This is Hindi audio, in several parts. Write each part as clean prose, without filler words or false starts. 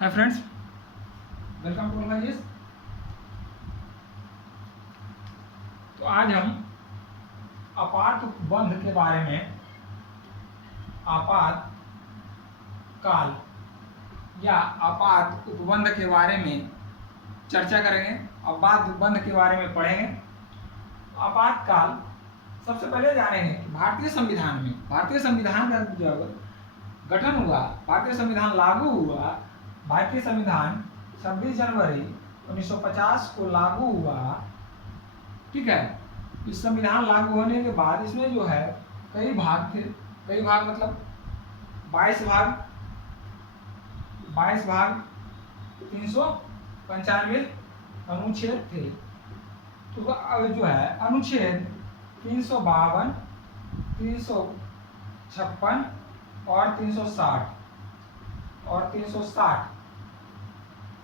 Hi friends, welcome to my. तो आज हम आपात उपबंध के बारे में, आपात काल या आपात उपबंध के बारे में चर्चा करेंगे। आपात उपबंध के बारे में पढ़ेंगे। आपातकाल सबसे पहले जानेंगे कि भारतीय संविधान का जब गठन हुआ, भारतीय संविधान लागू हुआ, भारतीय संविधान 26 जनवरी 1950 को लागू हुआ। ठीक है। इस संविधान लागू होने के बाद इसमें जो है कई भाग थे, कई भाग मतलब 22 भाग 395 अनुच्छेद थे। तो अब जो है अनुच्छेद 352, 356 और 360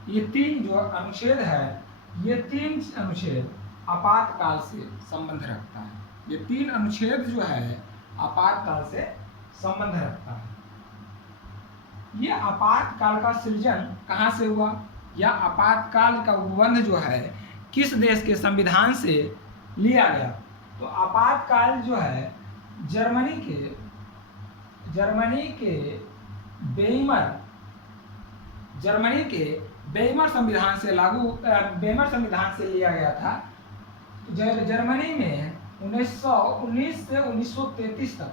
ये तीन जो अनुच्छेद है, ये तीन अनुच्छेद आपातकाल से संबंध रखता है। ये तीन अनुच्छेद जो है आपातकाल से संबंध रखता है। ये आपातकाल का सृजन कहाँ से हुआ, या आपातकाल का उपबंध जो है किस देश के संविधान से लिया गया? तो आपातकाल जो है जर्मनी के वेइमर संविधान से लिया गया था। जर्मनी में 1919 से 1933 तक,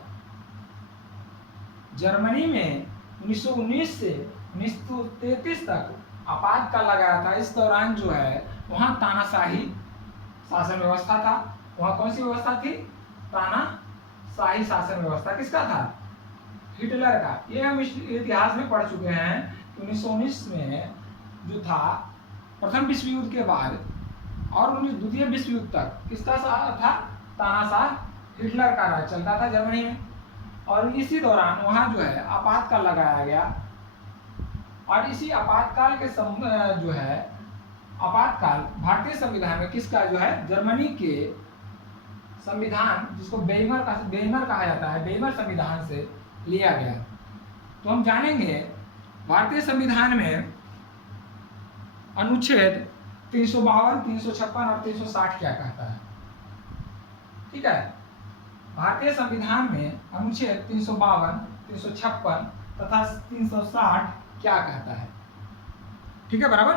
जर्मनी में 1919 से 1933 तक आपातकाल लगाया था। इस दौरान जो है वहाँ तानाशाही शासन व्यवस्था था। वहाँ कौन सी व्यवस्था थी? तानाशाही शासन व्यवस्था। किसका था? हिटलर का। ये हम इतिहास में पढ़ चुके हैं। 1919 में जो था प्रथम विश्व युद्ध के बाद और द्वितीय विश्व युद्ध तक किसका था? तानाशाह हिटलर का राज चलता था जर्मनी में। और इसी दौरान वहाँ जो है आपातकाल लगाया गया। और इसी आपातकाल के जो है आपातकाल भारतीय संविधान में किसका जो है? जर्मनी के संविधान, जिसको वेइमर कहा जाता है, वेइमर संविधान से लिया गया। तो हम जानेंगे भारतीय संविधान में अनुच्छेद 352, 356 और 360 क्या कहता है। ठीक है। भारतीय संविधान में अनुच्छेद 352, 356 तथा 360 क्या कहता है? ठीक है, बराबर।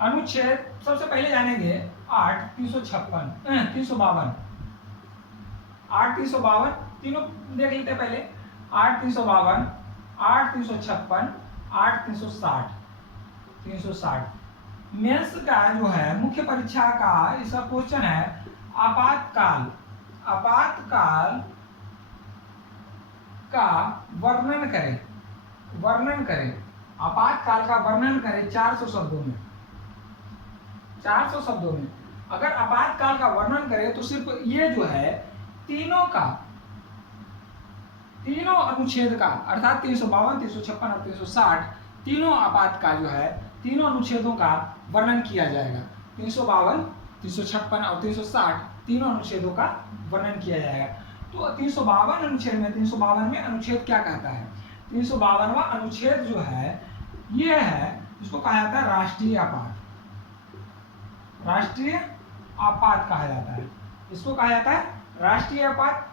अनुच्छेद सबसे पहले जानेंगे 8, 356, 352, 8, 352 तीनों देख लेते हैं पहले। 8, 352, 8, 356, 8, 360। मेंस का जो है मुख्य परीक्षा का इसका क्वेश्चन है आपातकाल का वर्णन करें। आपातकाल का वर्णन करें 400 शब्दों में। 400 शब्दों में अगर आपातकाल का वर्णन करें तो सिर्फ ये जो है तीनों अनुच्छेद का, अर्थात 352, 356 और 360 तीनों आपातकाल जो है तीनों अनुच्छेदों का वर्णन किया जाएगा। 352, 356 और 360 तीनों अनुच्छेदों का वर्णन किया जाएगा। तो 352 अनुच्छेद में 352वें अनुच्छेद क्या कहता है? 352वां अनुच्छेद जो है ये है, इसको कहा जाता है राष्ट्रीय आपात कहा जाता है। इसको कहा जाता है राष्ट्रीय आपात।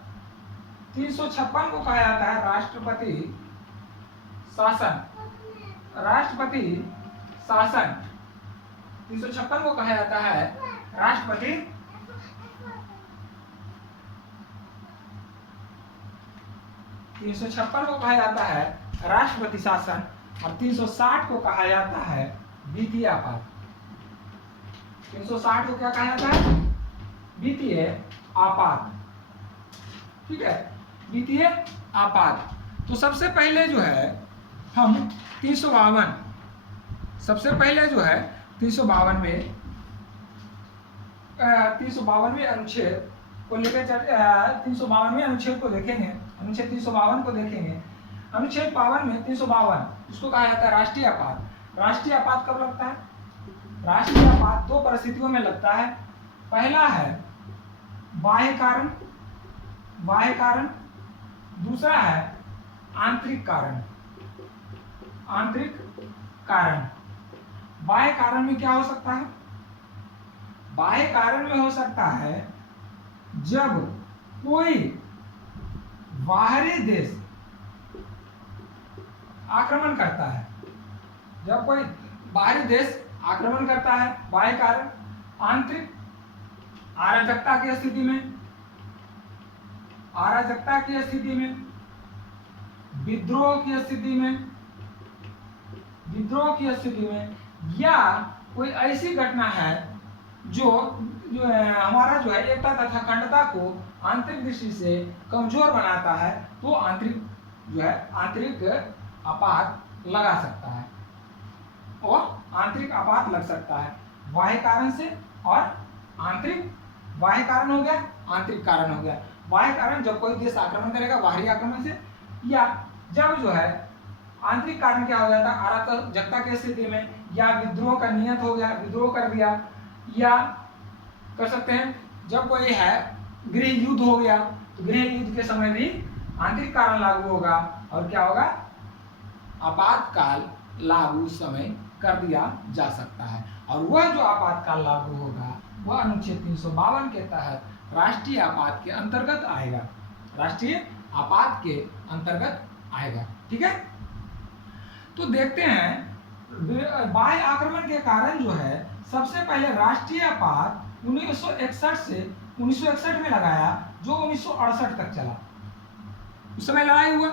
356 को कहा जाता है राष्ट्रपति शासन। 356 को कहा जाता है राष्ट्रपति 356 को कहा जाता है राष्ट्रपति शासन और 360 को कहा जाता है वित्तीय आपात। 360 को क्या कहा जाता है? वित्तीय आपात। ठीक है, वित्तीय आपात। तो सबसे पहले जो है हम 352, सबसे पहले जो है 352वें अनुच्छेद को लेकर 352वें अनुच्छेद को देखेंगे। अनुच्छेद 352 को देखेंगे। अनुच्छेद 52 में 352 इसको कहा जाता है राष्ट्रीय आपात। राष्ट्रीय आपात कब लगता है? राष्ट्रीय आपात दो परिस्थितियों में लगता है। पहला है बाह्य कारण, दूसरा है आंतरिक कारण। आंतरिक कारण। बाह्य कारण में क्या हो सकता है? बाह्य कारण में हो सकता है जब कोई बाहरी देश आक्रमण करता है, जब कोई बाहरी देश आक्रमण करता है, बाह्य कारण। आंतरिक अराजकता की स्थिति में, अराजकता की स्थिति में, विद्रोह की स्थिति में, विद्रोह की स्थिति में, या कोई ऐसी घटना है जो हमारा जो है एकता तथा अखंडता को आंतरिक दृष्टि से कमजोर बनाता है, तो आंतरिक जो है आंतरिक आपात लगा सकता है, और आंतरिक आपात लग सकता है बाह्य कारण से और आंतरिक। बाह्य कारण हो गया, आंतरिक कारण हो गया। बाह्य कारण जब कोई देश आक्रमण करेगा बाहरी आक्रमण से, या जब जो है आंतरिक कारण क्या हो जाता है, अराजकता की स्थिति में, या विद्रोह का नियत हो गया, विद्रोह कर दिया, या कर सकते हैं जब कोई है गृह युद्ध हो गया, तो गृह युद्ध के समय भी आंतरिक कारण लागू होगा, और क्या होगा, आपातकाल लागू समय कर दिया जा सकता है। और वह जो आपातकाल लागू होगा वह अनुच्छेद 352 के तहत राष्ट्रीय आपात के अंतर्गत आएगा, राष्ट्रीय आपात के अंतर्गत आएगा। ठीक है, तो देखते हैं बाह्य आक्रमण के कारण जो है सबसे पहले राष्ट्रीय आपात 1961 से 1961 में लगाया, जो 1968 तक चला। उस समय लड़ाई हुआ,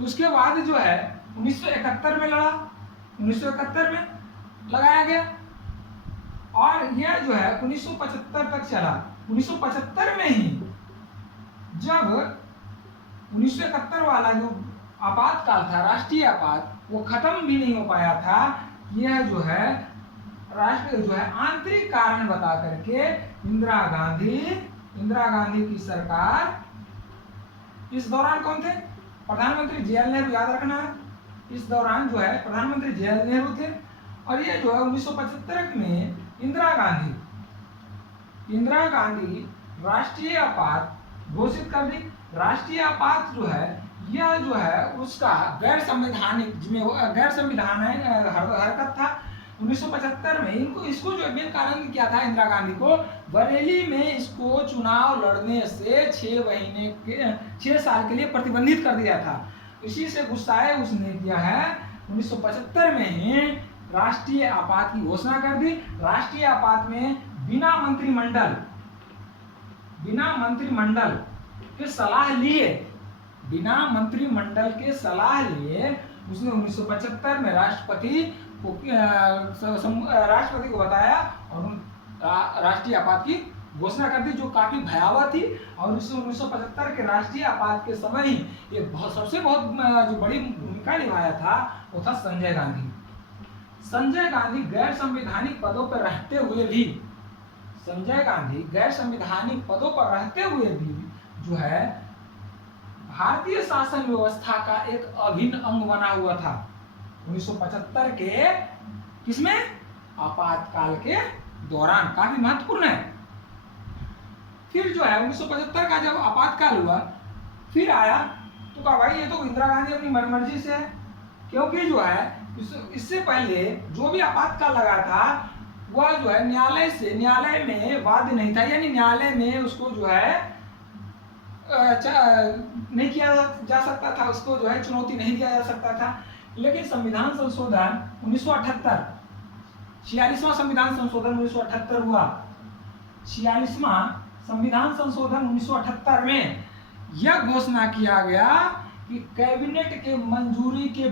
उसके बाद जो है 1971 में लड़ा, 1971 में लगाया गया, और यह जो है 1975 तक चला। 1975 में ही जब 1971 वाला जो आपातकाल था, राष्ट्रीय आपात, वो खत्म भी नहीं हो पाया था, यह जो है राष्ट्र जो है आंतरिक कारण बता करके इंदिरा गांधी की सरकार, इस दौरान कौन थे, प्रधानमंत्री जवाहरलाल नेहरू, याद रखना है, इस दौरान जो है प्रधानमंत्री जवाहरलाल नेहरू थे, और ये जो है 1975 में इंदिरा गांधी राष्ट्रीय आपात घोषित कर दी। राष्ट्रीय आपात जो है यह जो है उसका गैर संवैधानिक हरकत था। 1975 में इसको जो मेन कारण क्या था, इंदिरा गांधी को बरेली में इसको चुनाव लड़ने से 6 साल के लिए प्रतिबंधित कर दिया था। इसी से गुस्साए उसने किया है 1975 में ही राष्ट्रीय आपात की घोषणा कर दी। राष्ट्रीय आपात में बिना मंत्रिमंडल के सलाह लिए उसने 1975 में राष्ट्रपति को बताया और राष्ट्रीय आपात की घोषणा कर दी, जो काफी भयावह थी। और 1975 के राष्ट्रीय आपात के समय ही एक सबसे बहुत जो बड़ी भूमिका निभाया था वो था संजय गांधी गैर संवैधानिक पदों पर रहते हुए भी जो है भारतीय शासन व्यवस्था का एक अभिन्न अंग बना हुआ था। 1975 के किसमें, आपातकाल के दौरान, काफी महत्वपूर्ण है। फिर जो है 1975 का जब आपातकाल हुआ, फिर आया तो कहा भाई ये तो इंदिरा गांधी अपनी मनमर्जी से है, क्योंकि जो है इससे पहले जो भी आपातकाल लगा था वह जो है न्यायालय में वाद नहीं था, यानी न्यायालय में उसको जो है नहीं किया जा सकता था, उसको जो है चुनौती नहीं दिया जा सकता था। लेकिन संविधान संशोधन 1978, 46वां संविधान संशोधन 1978 हुआ। 46वां संविधान संशोधन 1978 में यह घोषणा किया गया कि कैबिनेट के मंजूरी के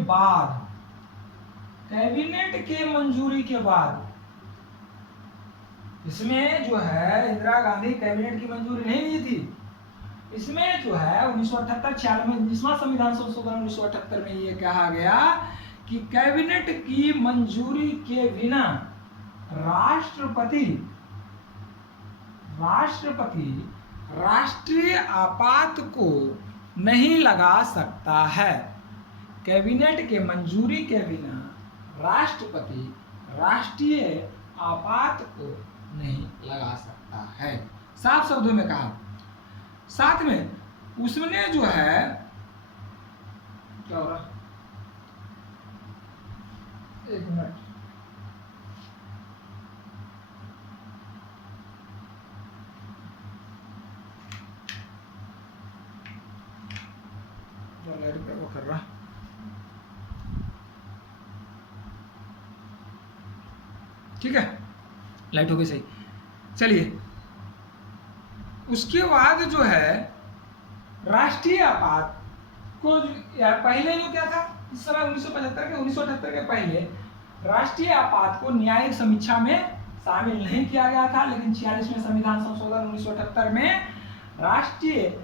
बाद इसमें जो है इंदिरा गांधी कैबिनेट की मंजूरी नहीं ली थी। इसमें जो है 1978 संविधान संशोधन 1978 में ये कहा गया कि कैबिनेट की मंजूरी के बिना राष्ट्रपति राष्ट्रीय आपात को नहीं लगा सकता है। कैबिनेट के मंजूरी के बिना राष्ट्रपति राष्ट्रीय आपात को नहीं लगा सकता है। साफ शब्दों में कहा। साथ में उसने जो है क्या हो रहा, एक मिनट, वो कर रहा, ठीक है, लाइट हो गई सही। चलिए, उसके बाद जो है राष्ट्रीय आपात को पहले जो क्या था, इस समय 1978 के पहले राष्ट्रीय आपात को न्यायिक समीक्षा में शामिल नहीं किया गया था, लेकिन 46वें संविधान संशोधन 1978 में राष्ट्रीय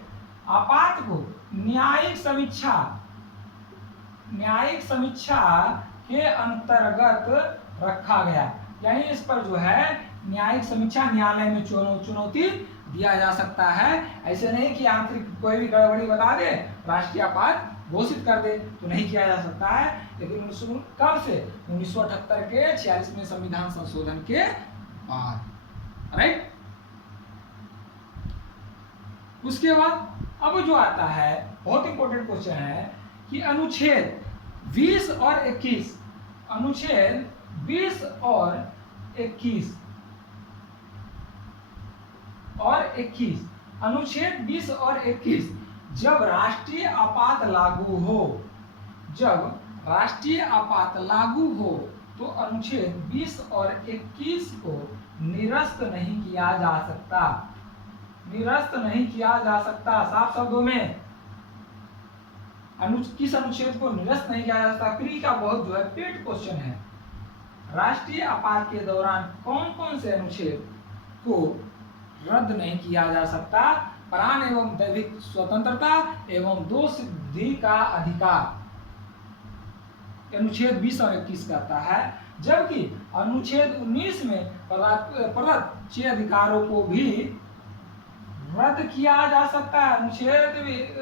आपात को न्यायिक समीक्षा के अंतर्गत रखा गया। यानी इस पर जो है न्यायिक समीक्षा, न्यायालय में चुनौती दिया जा सकता है। ऐसे नहीं कि आंतरिक कोई भी गड़बड़ी बता दे, राष्ट्रीय आपात घोषित कर दे, तो नहीं किया जा सकता है। लेकिन कब से? 1978 के 46वें संविधान संशोधन के बाद, राइट। उसके बाद अब जो आता है बहुत इंपॉर्टेंट क्वेश्चन है कि अनुच्छेद 20 और 21, अनुच्छेद 20 और 21 अनुच्छेद 20 और 21 जब राष्ट्रीय आपात लागू हो, तो अनुच्छेद 20 और 21 को निरस्त नहीं किया जा सकता। साफ शब्दों में किस अनुच्छेद को निरस्त नहीं किया जा सकता? प्री का बहुत जो है पेट क्वेश्चन है। राष्ट्रीय आपात के दौरान कौन कौन से अनुच्छेद को रद्द नहीं किया जा सकता? प्राण एवं दैविक स्वतंत्रता एवं दोष सिद्धि का अधिकार, अनुच्छेद 20 और 21 कहता है। जबकि अनुच्छेद 19 में प्रदत्त 6 अधिकारों को भी रद्द किया जा सकता है। अनुच्छेद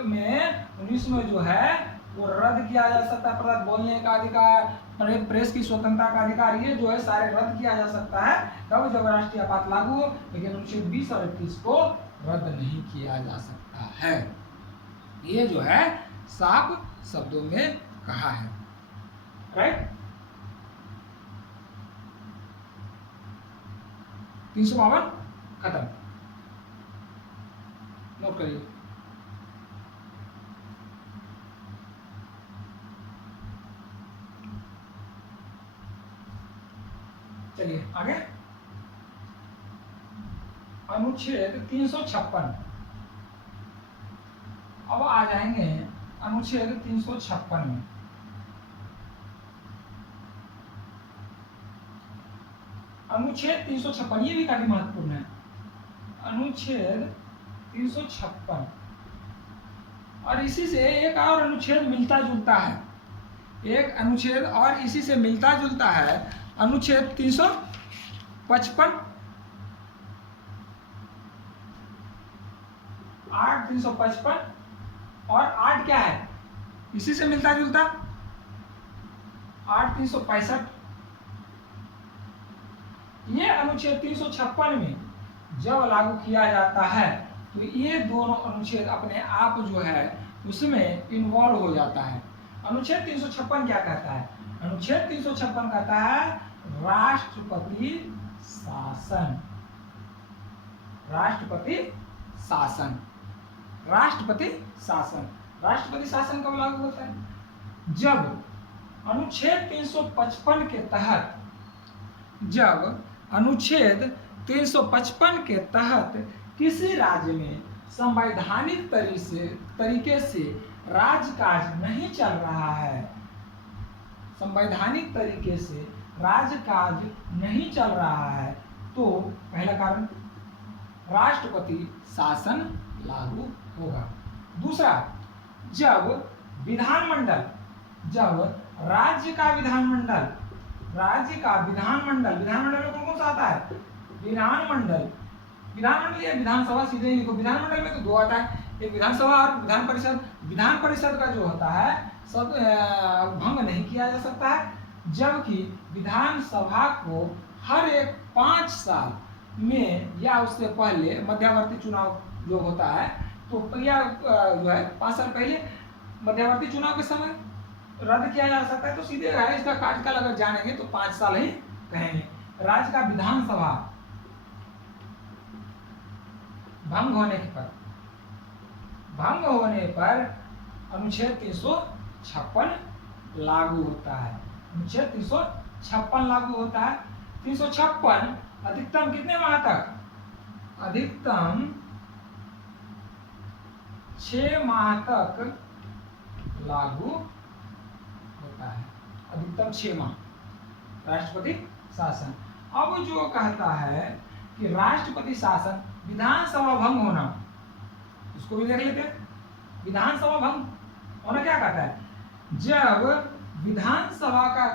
में 19 में जो है वो रद्द किया जा सकता है। प्रदत्त बोलने का अधिकार, प्रेस की स्वतंत्रता का अधिकार, ये जो है सारे रद्द किया जा सकता है तब जब राष्ट्रीय आपात लागू हो। लेकिन अनुच्छेद 20 और 21 को रद्द नहीं किया जा सकता है। ये जो है साफ शब्दों में कहा है, राइट। 352 खत्म, नोट करिए। चलिए आगे, अनुच्छेद 356। अब आ जाएंगे अनुच्छेद 356 में। अनुच्छेद 356 ये भी काफी महत्वपूर्ण है। अनुच्छेद 356 और इसी से एक और अनुच्छेद मिलता जुलता है, एक अनुच्छेद और इसी से मिलता जुलता है। अनुच्छेद 355 8 355 और 8 क्या है? इसी से मिलता जुलता 8 365। ये अनुच्छेद 356 में जब लागू किया जाता है तो ये दोनों अनुच्छेद अपने आप जो है उसमें इन्वॉल्व हो जाता है। अनुच्छेद 356 क्या कहता है? अनुच्छेद 356 कहता है राष्ट्रपति शासन। राष्ट्रपति शासन राष्ट्रपति शासन कब लागू होता है? जब अनुच्छेद 355 के तहत, जब अनुच्छेद 355 के तहत किसी राज्य में संवैधानिक तरीके से राजकाज नहीं चल रहा है, संवैधानिक तरीके से राजकाज नहीं चल रहा है, तो पहला कारण राष्ट्रपति शासन लागू होगा। दूसरा, जब विधानमंडल, जब राज्य का विधानमंडल में कौन कौन सा आता है? विधानमंडल या विधानसभा, सीधे ही लिखो। विधानमंडल में तो दो आता है, एक विधानसभा और विधान परिषद। विधान परिषद का जो होता है सब भंग नहीं किया जा सकता है, जबकि विधानसभा को हर एक 5 साल में या उससे पहले मध्यावर्ती चुनाव जो होता है, तो या जो है 5 साल पहले मध्यावर्ती चुनाव के समय रद्द किया जा सकता है, तो सीधे है इसका कार्यकाल अगर जानेंगे तो 5 साल ही कहेंगे। राज्य का विधानसभा भंग होने पर अनुच्छेद 356 लागू होता है। अनुच्छेद 356 लागू होता है। 356 अधिकतम कितने माह तक? अधिकतम 6 माह तक लागू होता है। अधिकतम 6 माह राष्ट्रपति शासन। अब जो कहता है कि राष्ट्रपति शासन विधानसभा भंग होना, इसको भी देख लेते हैं। विधानसभा भंग होना क्या कहता है? जब विधानसभा का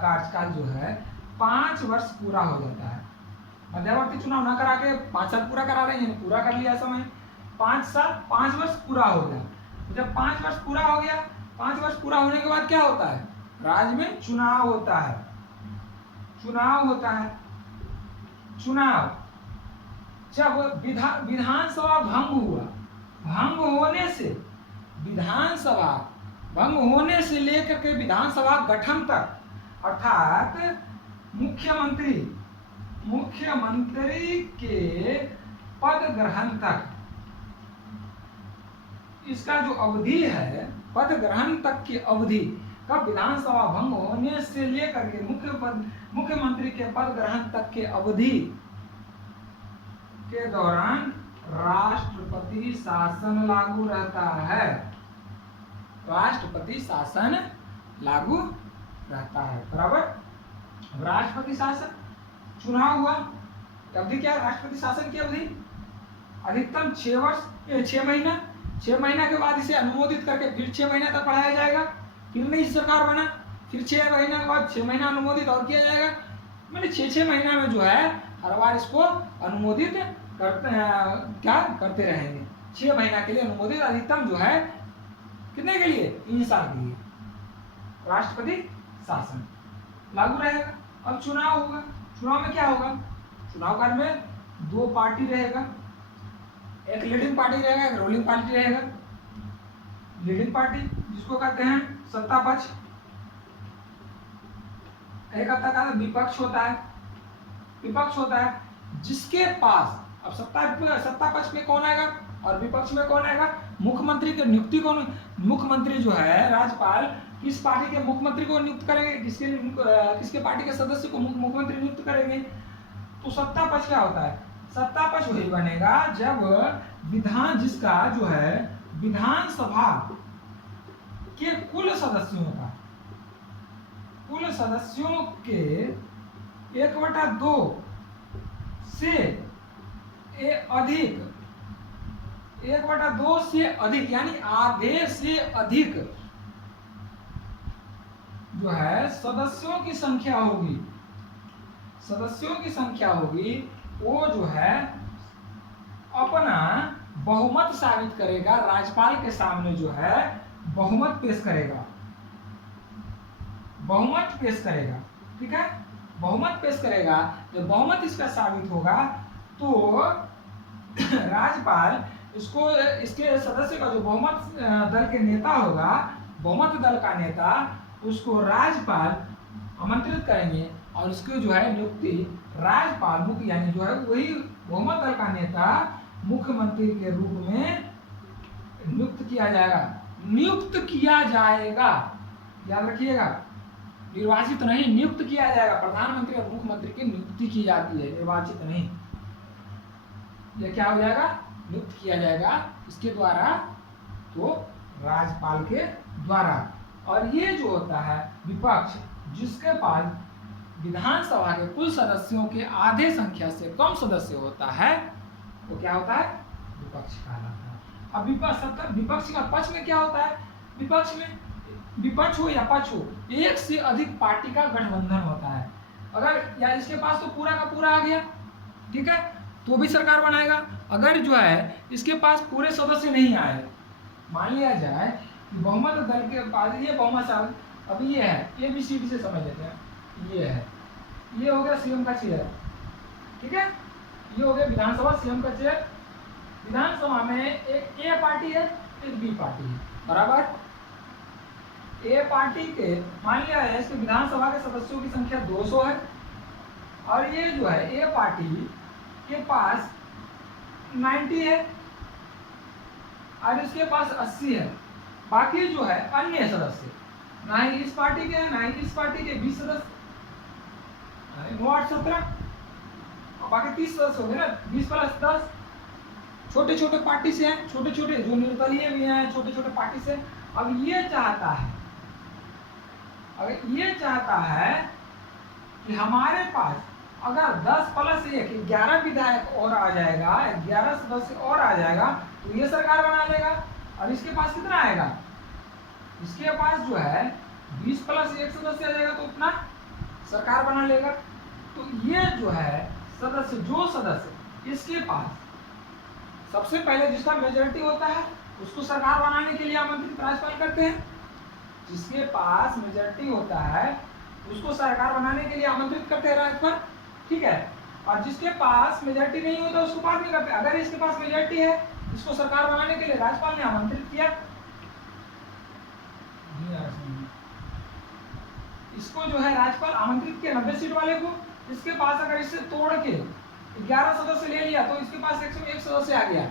कार्यकाल जो है 5 वर्ष पूरा हो जाता है। मध्यवर्ती चुनाव न करा के 5 साल पूरा करा रहे हैं, पूरा कर लिया समय 5 वर्ष पूरा हो गया। तो जब 5 वर्ष पूरा हो गया, 5 वर्ष पूरा होने के बाद क्या होता है? राज्य में चुनाव होता है। चुनाव जब विधानसभा भंग होने से लेकर के विधानसभा गठन तक, अर्थात मुख्यमंत्री के पद ग्रहण तक, इसका जो अवधि है पद ग्रहण तक की अवधि, कब? विधानसभा भंग होने से लेकर के मुख्यमंत्री के पद ग्रहण तक के अवधि के दौरान राष्ट्रपति शासन लागू रहता है। राष्ट्रपति शासन लागू रहता है, बराबर। राष्ट्रपति शासन, चुनाव हुआ, अवधि क्या? राष्ट्रपति शासन की अवधि अधिकतम 6 महीना। 6 महीना के बाद इसे अनुमोदित करके फिर 6 महीना तक बढ़ाया जाएगा। फिर नई सरकार बना, फिर 6 महीना के बाद 6 महीना अनुमोदित और किया जाएगा। मैंने 6 महीना में जो है हर बार इसको अनुमोदित करते रहेंगे। 6 महीना के लिए अनुमोदित, अधिकतम जो है कितने के लिए? 3 साल के लिए राष्ट्रपति शासन लागू रहेगा। अब चुनाव होगा। चुनाव में क्या होगा? चुनाव काल में 2 पार्टी रहेगा, एक लीडिंग पार्टी रहेगा, एक रूलिंग पार्टी रहेगा। लीडिंग पार्टी जिसको कहते हैं सत्ता पक्ष, एक का विपक्ष होता है जिसके पास, अब सत्ता पक्ष में कौन आएगा और विपक्ष में कौन आएगा? मुख्यमंत्री की नियुक्ति कौन? मुख्यमंत्री जो है, राज्यपाल किस पार्टी के मुख्यमंत्री को नियुक्त करेंगे? किसके पार्टी के सदस्य को मुख्यमंत्री नियुक्त करेंगे? तो सत्ता पक्ष क्या होता है? सत्ता पक्ष वही बनेगा जब जिसका जो है विधानसभा के कुल सदस्यों के 1/2 से अधिक यानी आधे से अधिक जो है सदस्यों की संख्या होगी, वो जो है अपना बहुमत साबित करेगा। राज्यपाल के सामने जो है बहुमत पेश करेगा। ठीक है, बहुमत पेश करेगा। जब बहुमत इसका साबित होगा तो राज्यपाल इसके सदस्य का जो बहुमत दल के नेता होगा, बहुमत दल का नेता, उसको राज्यपाल आमंत्रित करेंगे और उसकी जो है नियुक्ति राज्यपाल मुख्य यानी जो है वही बहुमत दल का नेता मुख्यमंत्री के रूप में नियुक्त किया जाएगा। याद रखिएगा, निर्वाचित नहीं, नियुक्त किया जाएगा। प्रधानमंत्री और मुख्यमंत्री की नियुक्ति की जाती है, निर्वाचित नहीं। यह क्या हो जाएगा? नियुक्त किया जाएगा इसके द्वारा, तो राज्यपाल के द्वारा। और ये जो होता है विपक्ष, जिसके पास विधानसभा के कुल सदस्यों के आधे संख्या से कम सदस्य होता है, वो क्या होता है? विपक्ष कहलाता है। अब विपक्ष का पक्ष में क्या होता है? विपक्ष में विपक्ष हो या पक्ष हो, एक से अधिक पार्टी का गठबंधन होता है। अगर या इसके पास तो पूरा का पूरा आ गया, ठीक है, तो भी सरकार बनाएगा। अगर जो है इसके पास पूरे सदस्य नहीं आए, मान लिया जाए कि बहुमत दल के पास ये बहुमत साल, अभी ये है, ABCD से समझ लेते हैं। ये है, ये हो गया सीएम का चेयर, ठीक है, ये हो गया विधानसभा सीएम का चेयर। विधानसभा में एक A पार्टी है, एक B पार्टी है, बराबर। ए पार्टी के मान लिया है इसके विधानसभा के सदस्यों की संख्या 200 है और ये जो है ए पार्टी के पास 90 है और इसके पास 80 है। बाकी जो है अन्य सदस्य ना ही इस पार्टी के ना ही इस पार्टी के 20 सदस्य, 9 8 17 और बाकी 30 सदस्य हो गए ना, 20 + 10 छोटे छोटे पार्टी से हैं, छोटे छोटे जो निर्दलीय भी हैं छोटे छोटे पार्टी से। अब ये चाहता है, अगर ये चाहता है कि हमारे पास अगर 10 + 1 11 विधायक और आ जाएगा, 11 सदस्य और आ जाएगा तो ये सरकार बना लेगा। और इसके पास कितना आएगा, इसके पास जो है 20 + 1 सदस्य आ जाएगा तो उतना सरकार बना लेगा। तो ये जो है सदस्य, जो सदस्य इसके पास सबसे पहले जिसका मेजॉरिटी होता है उसको सरकार बनाने के लिए आमंत्रित राज्यपाल करते हैं। जिसके पास मेजॉरिटी होता है उसको सरकार बनाने के लिए आमंत्रित करते हैं राज्यपाल, ठीक है। और जिसके पास मेजॉरिटी नहीं होता उसको बात नहीं करते। अगर इसके पास मेजॉरिटी है इसको सरकार बनाने के लिए राज्यपाल ने आमंत्रित किया, इसको जो है राज्यपाल आमंत्रित किया 90 सीट वाले को। इसके पास अगर इससे तोड़ के 11 सदस्य ले लिया तो इसके पास 101 सदस्य आ गया।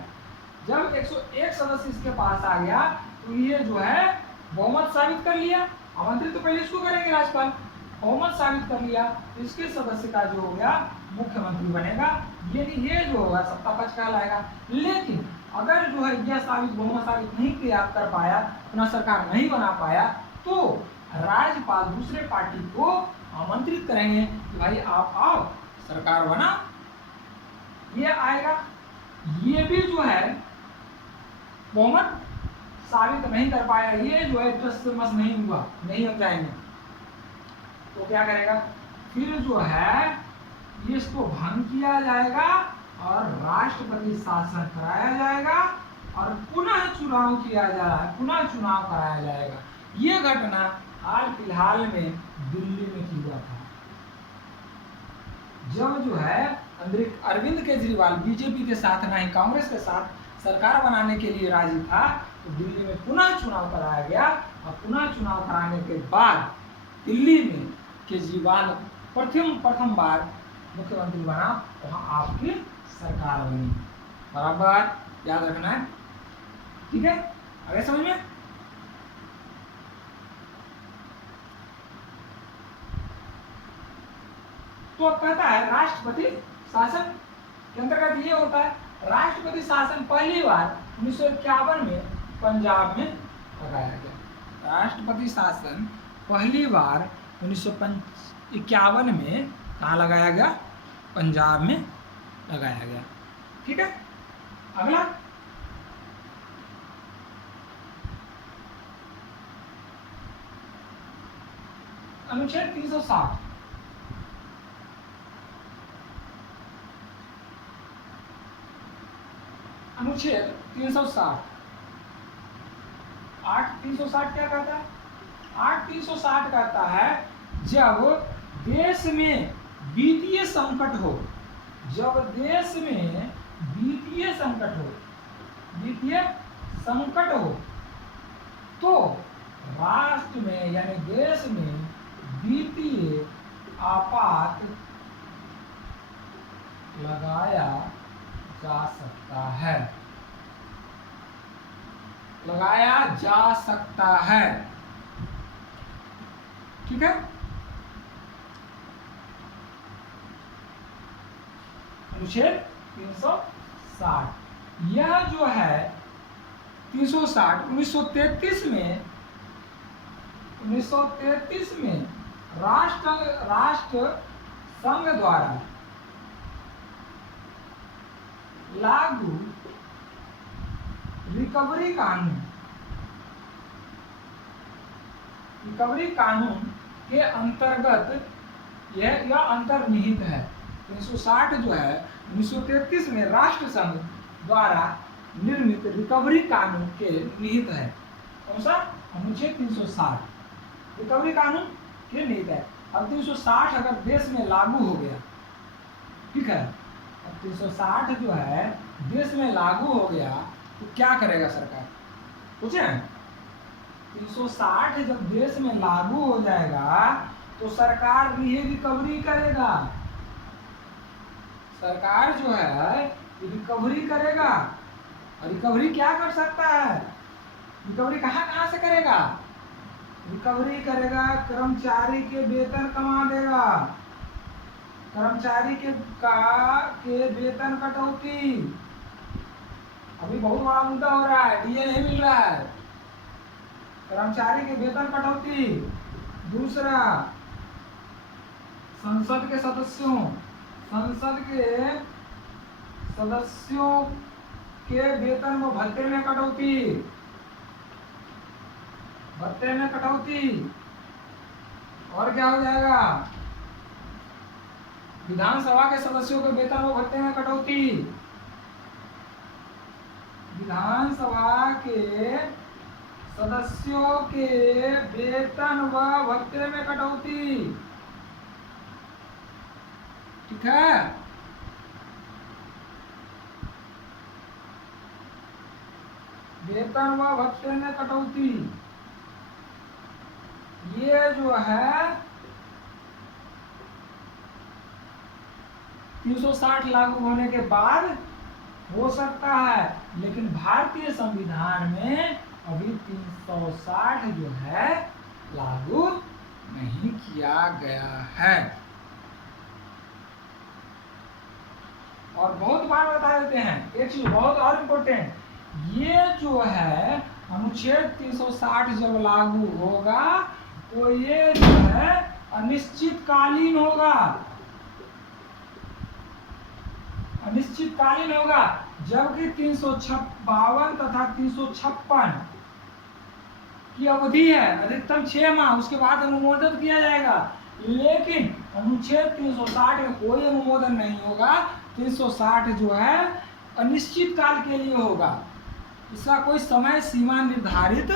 जब 101 सदस्य इसके पास आ गया तो ये जो है बहुमत साबित कर लिया। आमंत्रित तो पहले इसको करेंगे राज्यपाल, बहुमत साबित कर लिया तो इसके सदस्य का जो हो गया मुख्यमंत्री बनेगा। ये जो होगा सत्ता पक्ष कहलाएगा। लेकिन अगर जो है यह साबित बहुमत साबित नहीं किया कर पाया, अपना सरकार नहीं बना पाया, तो राज्यपाल दूसरे पार्टी को आमंत्रित करेंगे कि भाई आप आओ सरकार बना। ये आएगा, ये भी जो है बहुमत साबित नहीं कर पाया, ये जो है दृष्टमस नहीं हुआ, नहीं हम जाएंगे तो क्या करेगा, फिर जो है इसको भंग किया जाएगा और राष्ट्रपति शासन कराया जाएगा और पुनः चुनाव किया जा रहा है, पुनः चुनाव कराया जाएगा। ये घटना हाल फिलहाल में दिल्ली में की हुआ था। जब जो है अरविंद केजरीवाल बीजेपी के साथ ना ही कांग्रेस के साथ सरकार बनाने के लिए राजी था, तो दिल्ली में पुनः चुनाव कराया गया और पुनः चुनाव कराने के बाद दिल्ली में केजरीवाल प्रथम बार मुख्यमंत्री बना, वहां आपकी सरकार बनी। बराबर याद रखना है, ठीक है। आगे समझ में? तो अब कहता है राष्ट्रपति शासन के अंतर्गत ये होता है। राष्ट्रपति शासन पहली बार 1951 में पंजाब में लगाया गया। राष्ट्रपति शासन पहली बार 1951 में कहाँ लगाया गया, पंजाब में लगाया गया, ठीक है। अगला अनुच्छेद 360। अनुच्छेद 360 8 360 क्या कहता है? 8 360 कहता है जब देश में वित्तीय संकट हो, जब देश में वित्तीय संकट हो, वित्तीय संकट हो तो राष्ट्र में यानी देश में वित्तीय आपात लगाया जा सकता है, लगाया जा सकता है, ठीक है। अनुच्छेद 360 यह जो है 360 1933 में राष्ट्र संघ द्वारा लागू रिकवरी कानून के अंतर्गत यह अंतर्निहित है। 360 जो है 1933 में राष्ट्र संघ द्वारा निर्मित रिकवरी कानून के निहित है। कौन सा? अनुच्छेद 360 रिकवरी कानून के निहित है। अब 360 अगर देश में लागू हो गया, ठीक है, अब 360 जो है देश में लागू हो गया तो क्या करेगा सरकार? पूछे 360 जब देश में लागू हो जाएगा तो सरकार ये रिकवरी करेगा। सरकार जो है रिकवरी करेगा। और रिकवरी क्या कर सकता है? रिकवरी कहाँ कहाँ से करेगा? रिकवरी करेगा, कर्मचारी के वेतन कमा देगा, कर्मचारी के वेतन कटौती। अभी बहुत बड़ा मुद्दा हो रहा है, डीए नहीं मिल रहा है, कर्मचारी के वेतन कटौती। दूसरा, संसद के सदस्यों के वेतन व भत्ते में कटौती, और क्या हो जाएगा? विधानसभा के सदस्यों के वेतन व भत्ते में कटौती, विधानसभा के सदस्यों के वेतन व भत्ते में कटौती। ठीक है, वेतन व भत्ते में कटौती। ये जो है 360 लागू होने के बाद हो सकता है, लेकिन भारतीय संविधान में अभी 360 जो है लागू नहीं किया गया है। और बहुत बार बता देते हैं एक चीज बहुत और इम्पोर्टेंट, ये जो है अनुच्छेद 360 जब लागू होगा तो ये जो है अनिश्चितकालीन होगा, अनिश्चितकालीन होगा। जबकि 352 तथा 356 की अवधि है अधिकतम 6 माह, उसके बाद अनुमोदन किया जाएगा। लेकिन अनुच्छेद 360 में कोई अनुमोदन नहीं होगा। 360 जो है अनिश्चित काल के लिए होगा, इसका कोई समय सीमा निर्धारित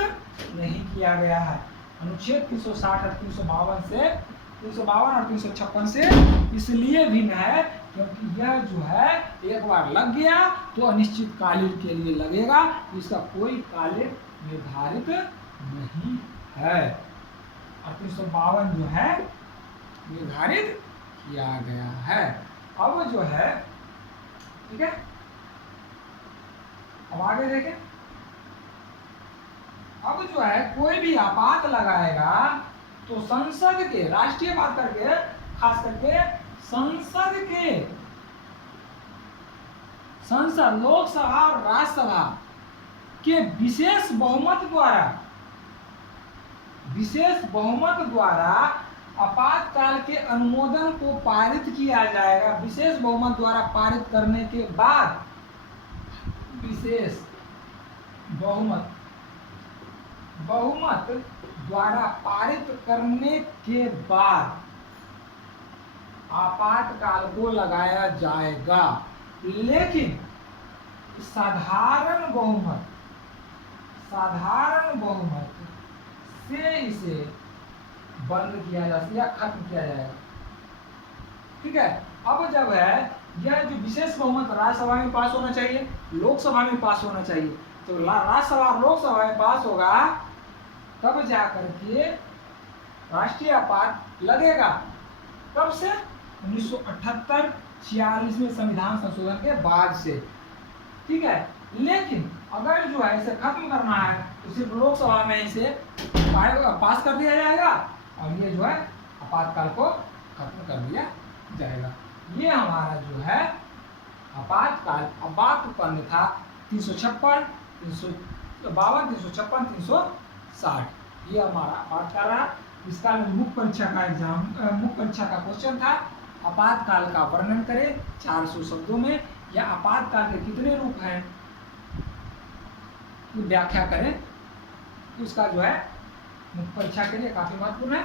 नहीं किया गया है। अनुच्छेद 360 और 352 और 356 से इसलिए भिन्न है क्योंकि यह जो है एक बार लग गया तो अनिश्चितकालीन के लिए लगेगा, इसका कोई काल निर्धारित नहीं है। और 352 जो है निर्धारित किया गया है। अब जो है, ठीक है, अब आगे देखें। अब जो है कोई भी आपात लगाएगा तो संसद के, राष्ट्रीय बात करके खास करके संसद लोकसभा और राज्यसभा के विशेष बहुमत द्वारा आपातकाल के अनुमोदन को पारित किया जाएगा। विशेष बहुमत द्वारा पारित करने के बाद, विशेष बहुमत द्वारा पारित करने के बाद आपातकाल को लगाया जाएगा। लेकिन साधारण बहुमत से इसे बंद किया जा सकता या खत्म किया जाएगा। ठीक है, अब जब है यह जो विशेष बहुमत राज्यसभा में पास होना चाहिए, लोकसभा में पास होना चाहिए, तो राज्यसभा और लोकसभा में पास होगा तब जाकर के राष्ट्रीय आपात लगेगा। कब से? 1978-46 में संविधान संशोधन के बाद से। ठीक है, लेकिन अगर जो है इसे खत्म करना है तो सिर्फ लोकसभा में इसे पास कर दिया जाएगा और ये जो है आपातकाल को खत्म कर दिया जाएगा। ये हमारा जो है आपातकाल उत्पन्न था 356, 352, 356, 360। ये हमारा आपातकाल रहा। इसका मुख्य परीक्षा का क्वेश्चन था, आपातकाल का वर्णन करें 400 शब्दों में, या आपातकाल के कितने रूप हैं व्याख्या करें। उसका जो है मुख्य परीक्षा के लिए काफी महत्वपूर्ण है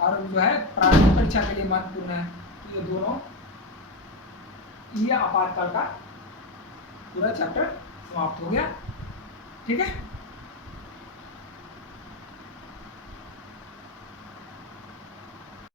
और जो है प्रारंभिक परीक्षा के लिए महत्वपूर्ण है। तो ये दोनों, ये आपातकाल का पूरा चैप्टर समाप्त हो गया। ठीक है।